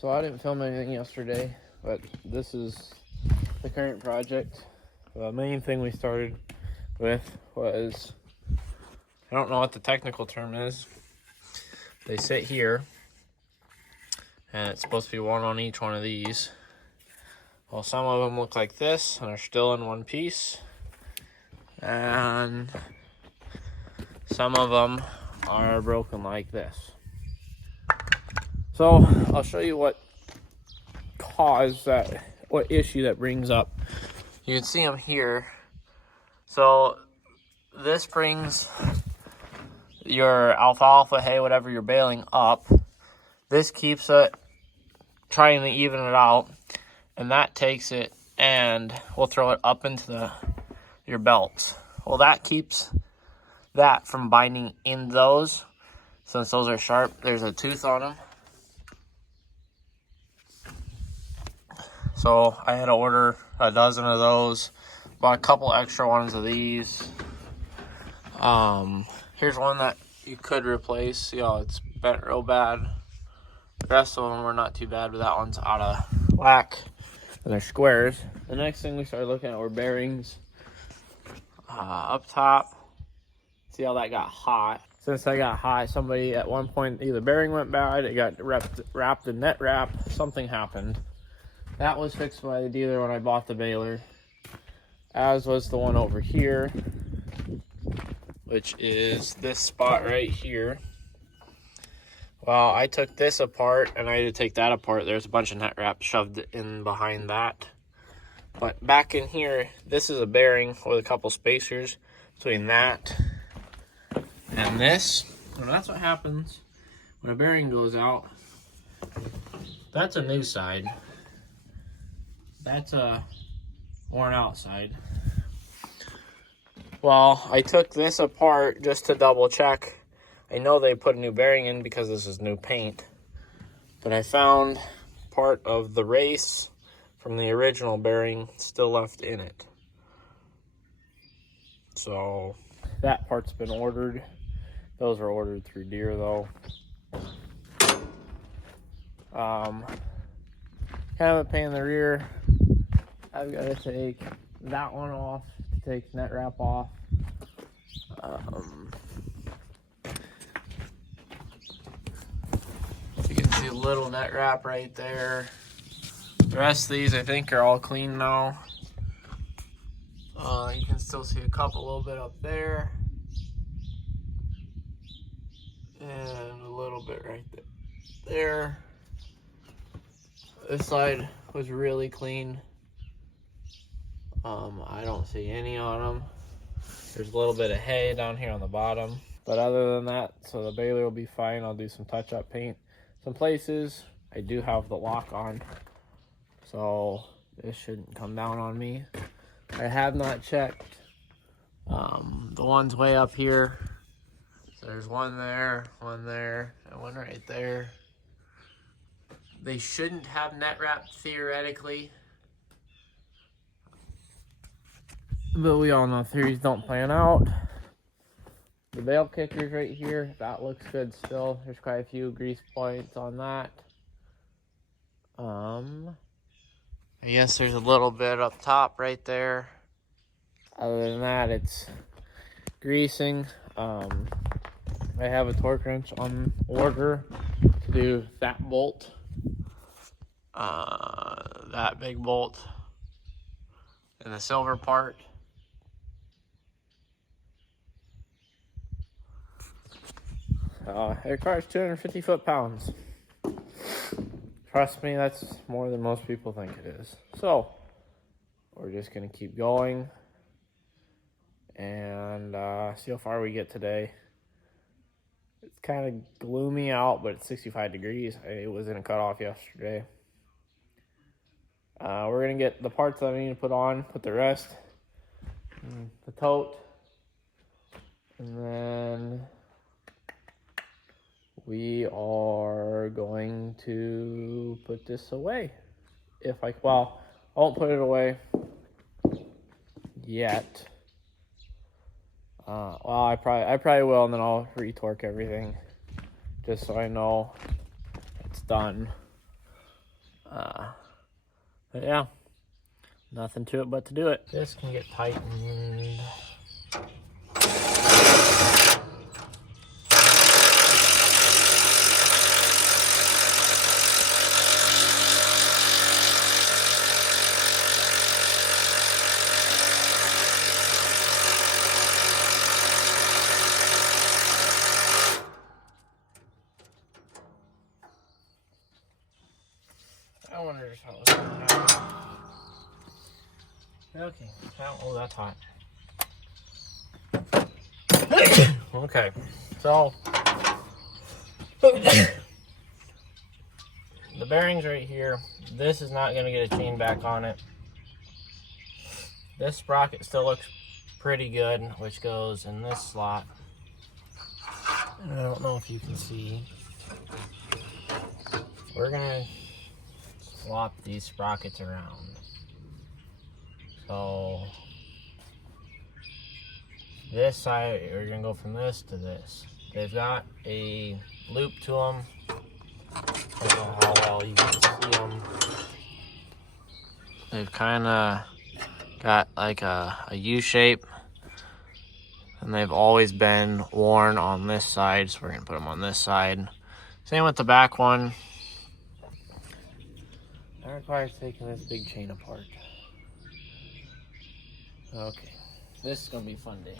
So I didn't film anything yesterday, but this is the current project. The main thing we started with was, I don't know what the technical term is. They sit here, and it's supposed to be one on each one of these. Well, some of them look like this, and are still in one piece. And some of them are broken like this. So I'll show you what issue that brings up. You can see them here. So this brings your alfalfa hay, whatever you're baling, up. This keeps it, trying to even it out, and that takes it and we'll throw it up into your belts. Well, that keeps that from binding in those. Since those are sharp, there's a tooth on them. So I had to order a dozen of those, bought a couple extra ones of these. Here's one that you could replace. You know, it's bent real bad. The rest of them were not too bad, but that one's out of whack. And they're squares. The next thing we started looking at were bearings. Up top, see how that got hot. Since that got hot, somebody at one point, either bearing went bad, it got wrapped in net wrap, something happened. That was fixed by the dealer when I bought the baler, as was the one over here, which is this spot right here. Well, I took this apart and I had to take that apart. There's a bunch of net wrap shoved in behind that. But back in here, this is a bearing with a couple spacers between that and this. And that's what happens when a bearing goes out. That's a new side. That's a worn out side. Well, I took this apart just to double check. I know they put a new bearing in because this is new paint. But I found part of the race from the original bearing still left in it. So that part's been ordered. Those are ordered through Deere though. Kind of a pain in the rear. I've got to take that one off to take net wrap off. You can see a little net wrap right there. The rest of these I think are all clean now. You can still see a little bit up there. And a little bit right there. This side was really clean. I don't see any on them. There's a little bit of hay down here on the bottom. But other than that, so the baler will be fine. I'll do some touch-up paint. Some places, I do have the lock on. So this shouldn't come down on me. I have not checked the ones way up here. So there's one there, and one right there. They shouldn't have net wrap theoretically. But we all know theories don't plan out. The bale kicker's right here. That looks good still. There's quite a few grease points on that. I guess there's a little bit up top right there. Other than that, it's greasing. I have a torque wrench on order to do that bolt. That big bolt. And the silver part. It requires 250 foot-pounds. Trust me, that's more than most people think it is. So, we're just going to keep going and see how far we get today. It's kind of gloomy out, but it's 65 degrees. It was in a cutoff yesterday. We're going to get the parts that I need to put on, put the rest in the tote, and then we are going to put this away. I won't put it away yet. I probably will, and then I'll retorque everything just so I know it's done. But yeah, nothing to it but to do it. This can get tightened. I wonder if that was going out. Okay, oh, that's hot. Okay, so the bearing's right here. This is not going to get a chain back on it. This sprocket still looks pretty good, which goes in this slot. And I don't know if you can see. We're going to swap these sprockets around. So this side, we're going to go from this to this. They've got a loop to them. I don't know how well you can see them. They've kind of got like a U shape, and they've always been worn on this side, so we're going to put them on this side. Same with the back one. That requires taking this big chain apart. Okay, this is going to be a fun day.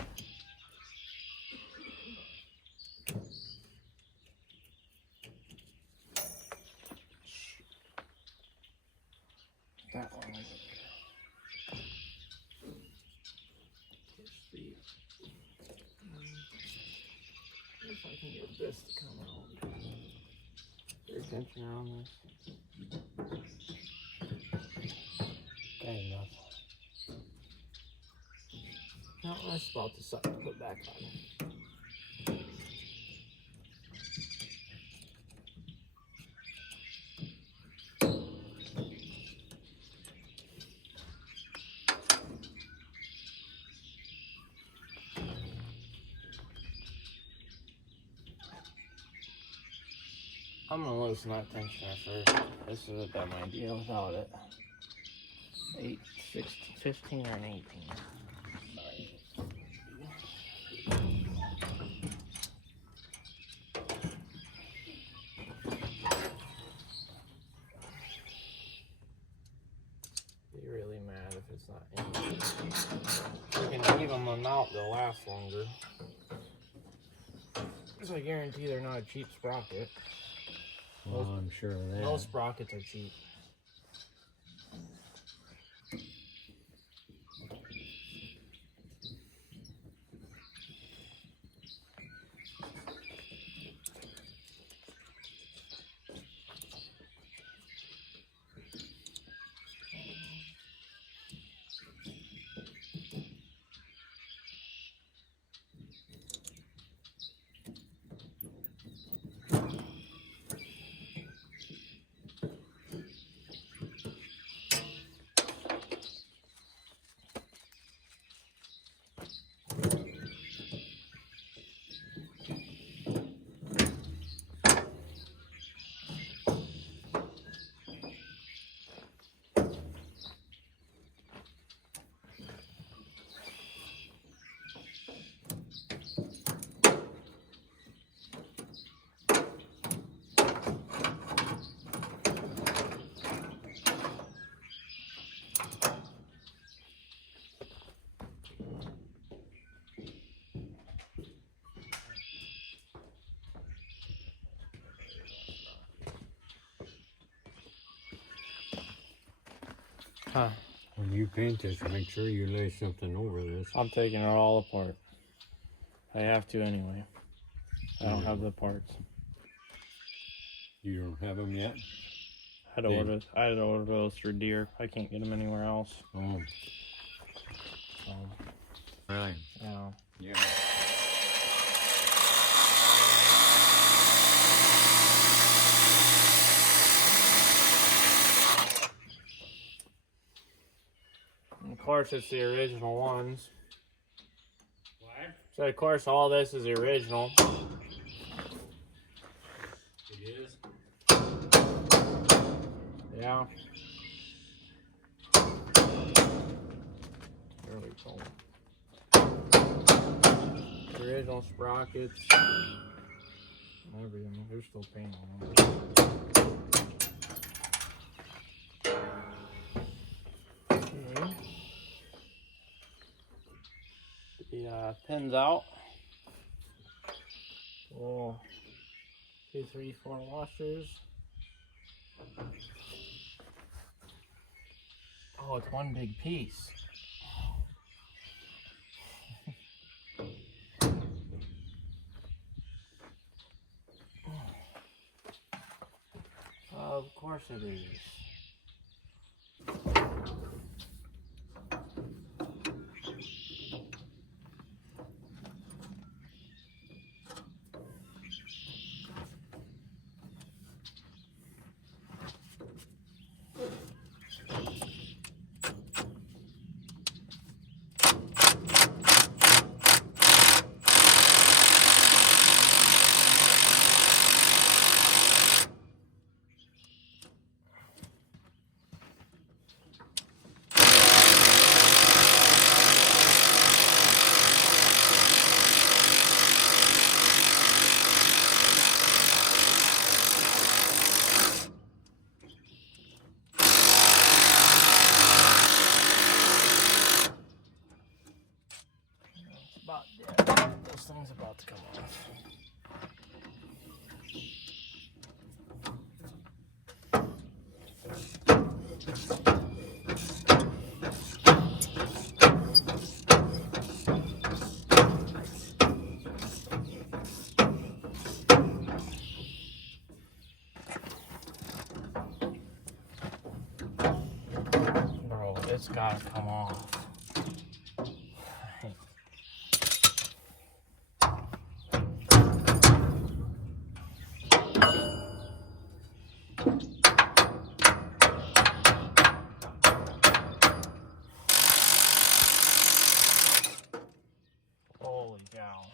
That one. If I can get this to come out. Pay attention around this. Okay, enough. Now that's about to suck to put back on. I'm gonna loosen that tensioner first. This is a dumb idea without it. 8, 6, 15 or an 18. Sorry. Be really mad if it's not in. You can leave them out, they'll last longer. Because I guarantee they're not a cheap sprocket. Well, I'm sure of that. Most sprockets are cheap. Huh. When you paint this, make sure you lay something over this. I'm taking it all apart. I have to anyway. I don't have the parts. You don't have them yet? I had to order those through Deere. I can't get them anywhere else. Oh. So, Really? yeah. Yeah. Of course, it's the original ones. What? So, of course, all this is the original. It is? Yeah. So original sprockets. Everything. There's still paint on them. Okay. The pins out. Oh, 2, 3, 4 washers. Oh, it's one big piece. Of course it is. About dead. This thing's about to come off. Bro, it's gotta come off. Holy cow.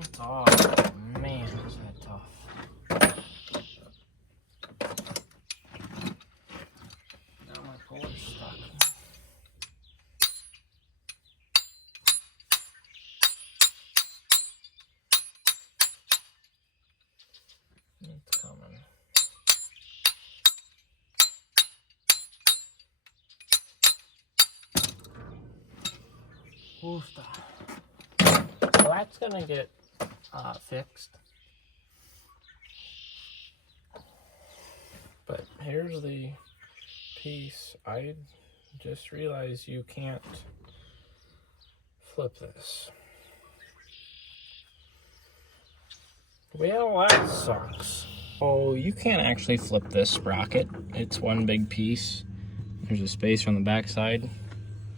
It's off. Man, is that tough. Now my puller's stuck. It's coming. Oof-da. So that's gonna get fixed. But here's the piece. I just realized you can't flip this. Well, that sucks. Oh, you can't actually flip this sprocket. It's one big piece. There's a space on the back side.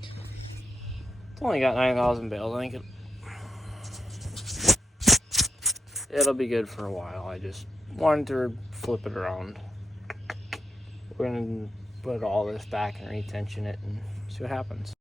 It's only got 9,000 bales. I think it'll be good for a while. I just wanted to flip it around. We're gonna put all this back and retension it and see what happens.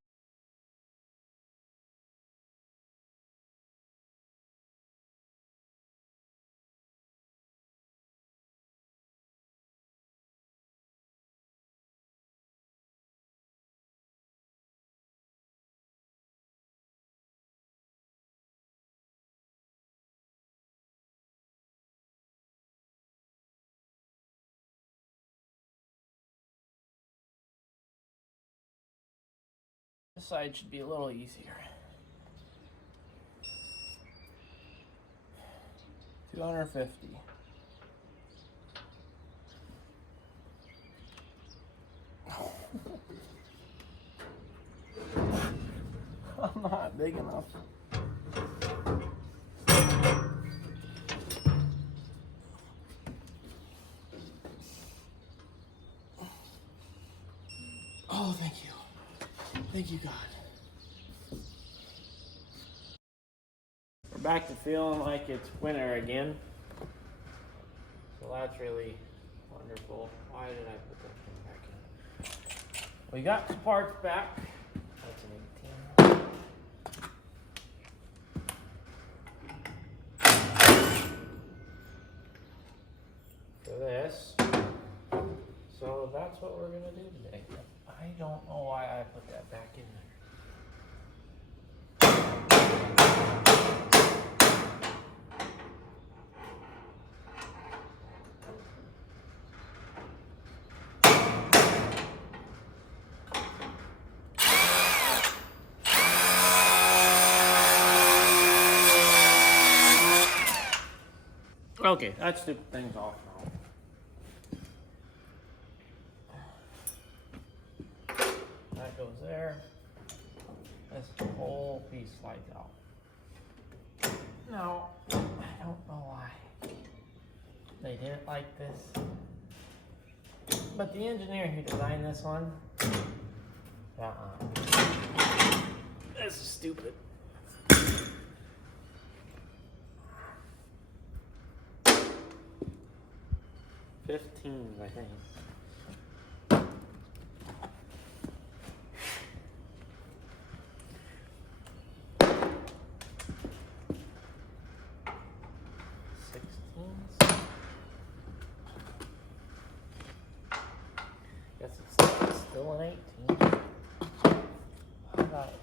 This side should be a little easier. 250. I'm not big enough. Oh, thank you. Thank you, God. We're back to feeling like it's winter again. So that's really wonderful. Why did I put that thing back in? We got the parts back. That's an 18. For this. that's what we're gonna do today. I don't know why I put that back in there. Okay, that stupid thing's off now. That goes there. This whole piece slides out. Now, I don't know why they didn't like this. But the engineer who designed this one, this is stupid. 15, I think. Guess it's still an 18. How about it?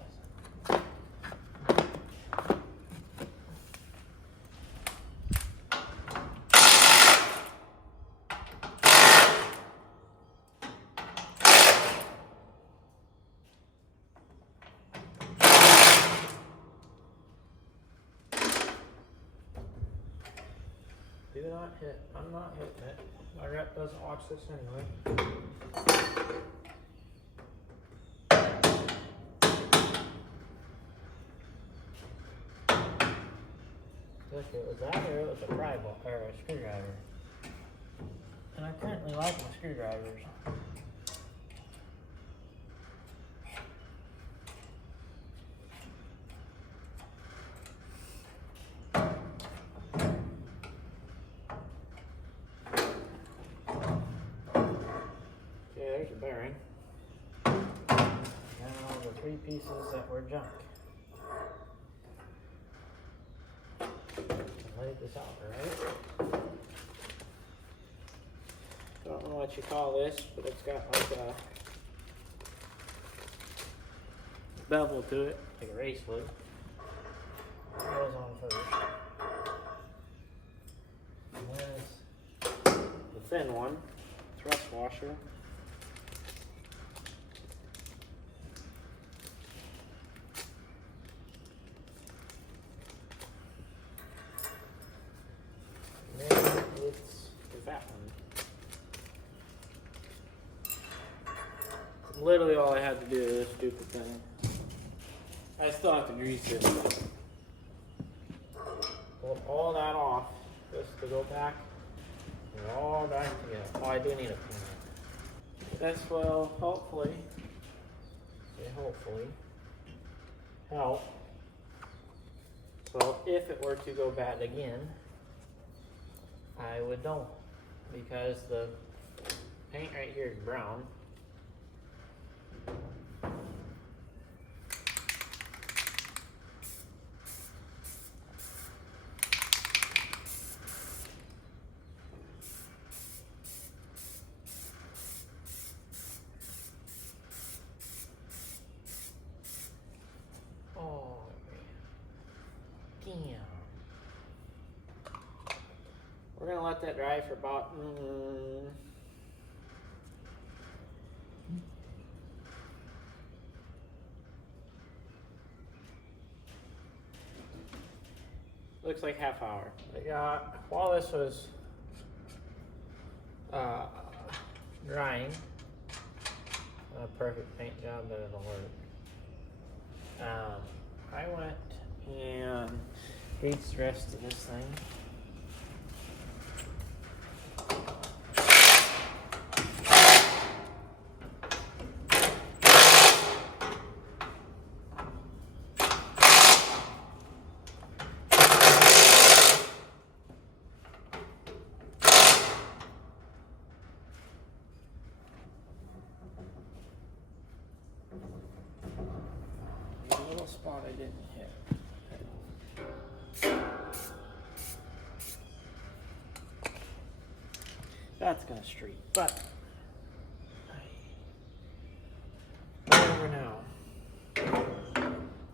Do not hit. I'm not hitting it. My rep doesn't watch this anyway. Look, it was that or it was a pry bar or a screwdriver. And I currently like my screwdrivers. There's a bearing. Now the 3 pieces that were junk. Laid this out, right? Don't know what you call this, but it's got like a bevel to it, like a race would. That goes on first. And there's the thin one. Thrust washer. And then it's that one. Literally all I had to do is this stupid thing. I still have to grease it. Pull all that off just to go back. They're all back together. Oh, I do need a cleaner. This will hopefully help. So if it were to go bad again, I would know, because the paint right here is brown. We're gonna let that dry for about looks like half hour. While this was drying, a perfect paint job, but it'll work. I went and heat stressed this thing. A little spot I didn't hit. That's gonna streak, but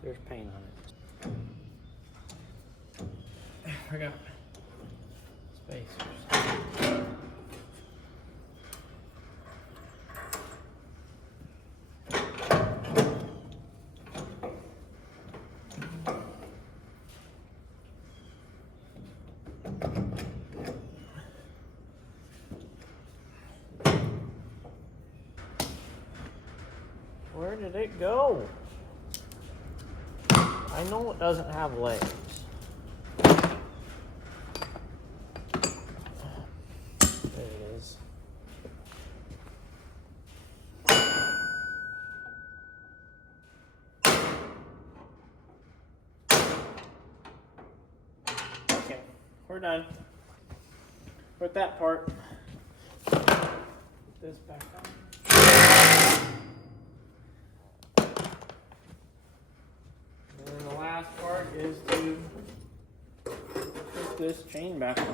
There's paint on it. I got spacers. Where did it go? I know it doesn't have legs. There it is. Okay, we're done. Put that part. Put this back on. And then the last part is to put this chain back on.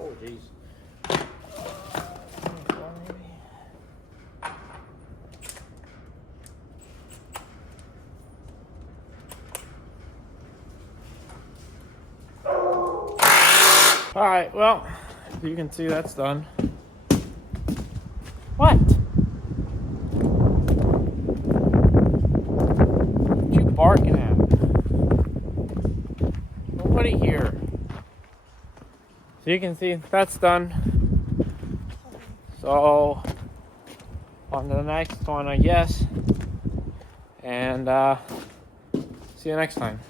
Oh, jeez. All right, well, you can see that's done. What? What you barking at? Nobody here. So you can see that's done. So on to the next one, I guess. And see you next time.